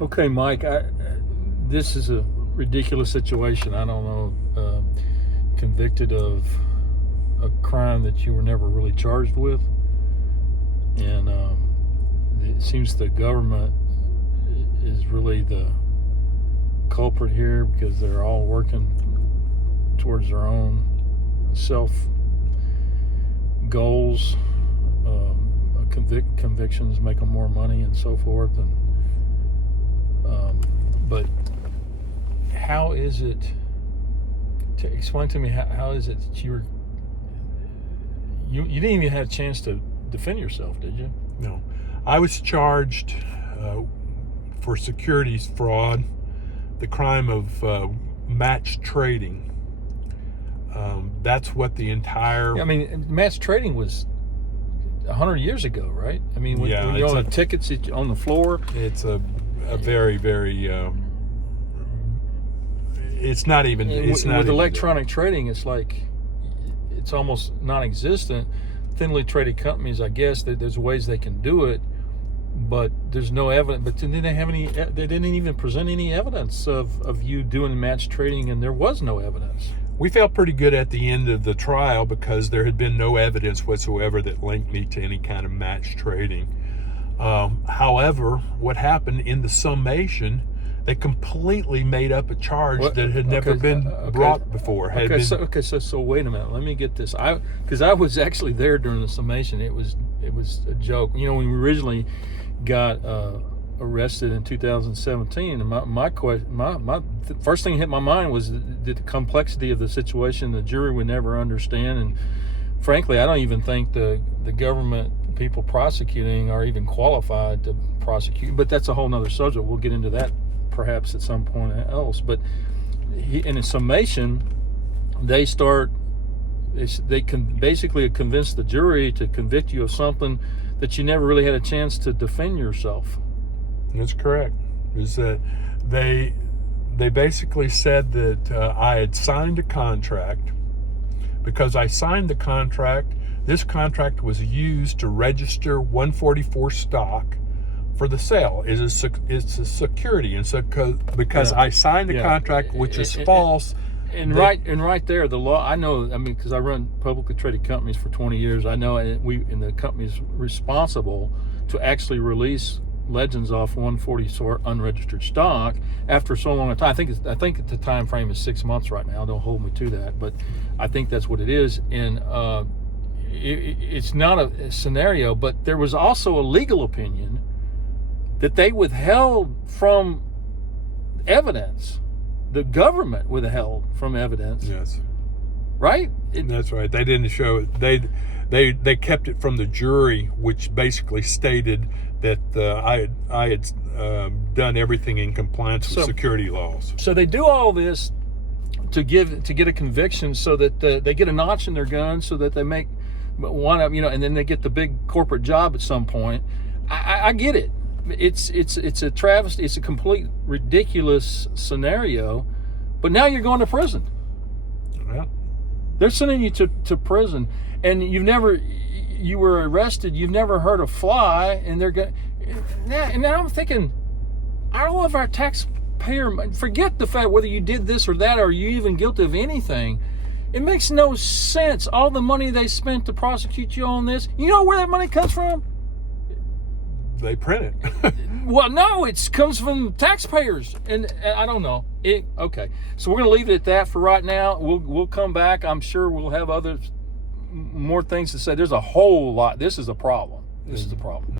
Okay, Mike, this is a ridiculous situation. I don't know, convicted of a crime that you were never really charged with. And it seems the government is really the culprit here because they're all working towards their own self goals. Convictions make them more money and so forth. And but how is it, to explain to me, how is it that you didn't even have a chance to defend yourself, did you? No. I was charged for securities fraud, the crime of match trading. That's what the entire... I mean, match trading was 100 years ago, right? I mean, when you own the tickets on the floor. It's a very, very... it's not even... It's not with even electronic trading, it's like, it's almost non-existent. Thinly traded companies, I guess, there's ways they can do it, but there's no evidence. But they didn't have any. They didn't even present any evidence of you doing match trading, and there was no evidence. We felt pretty good at the end of the trial because there had been no evidence whatsoever that linked me to any kind of match trading. However, what happened in the summation, they completely made up a charge that had never been brought before. So wait a minute. Let me get this. Because I was actually there during the summation. It was a joke. You know, when we originally got arrested in 2017, and my first thing that hit my mind was the complexity of the situation. The jury would never understand, and frankly, I don't even think the government people prosecuting are even qualified to prosecute. But that's a whole nother subject. We'll get into that perhaps at some point else. But in a summation, they can basically convince the jury to convict you of something that you never really had a chance to defend yourself. That's correct. Is that they basically said that I had signed a contract. Because I signed the contract, this contract was used to register 144 stock for the sale. It's a security, and so because I signed the contract, which is false. And right there, the law. I know. I mean, because I run publicly traded companies for 20 years. I know, and the company's responsible to actually release Legends off 140 unregistered stock after so long a time. I think the time frame is 6 months right now. Don't hold me to that, but I think that's what it is. And it's not a scenario, but there was also a legal opinion that they withheld from evidence. The government withheld from evidence. Yes. Right? That's right. They didn't show it. They kept it from the jury, which basically stated that I had done everything in compliance with security laws. So they do all this to get a conviction, so that they get a notch in their gun, so that they make one up, and then they get the big corporate job at some point. I get it. It's a travesty. It's a complete ridiculous scenario. But now you're going to prison. Yeah. They're sending you to prison, and you were arrested. You've never heard a fly, and they're going. And now I'm thinking, all of our taxpayer, forget the fact whether you did this or that, or you even guilty of anything. It makes no sense. All the money they spent to prosecute you on this. You know where that money comes from? They print it. Well, no, it comes from taxpayers, and I don't know. Okay, so we're going to leave it at that for right now. We'll come back. I'm sure we'll have more things to say. There's a whole lot. This is a problem. This is a problem.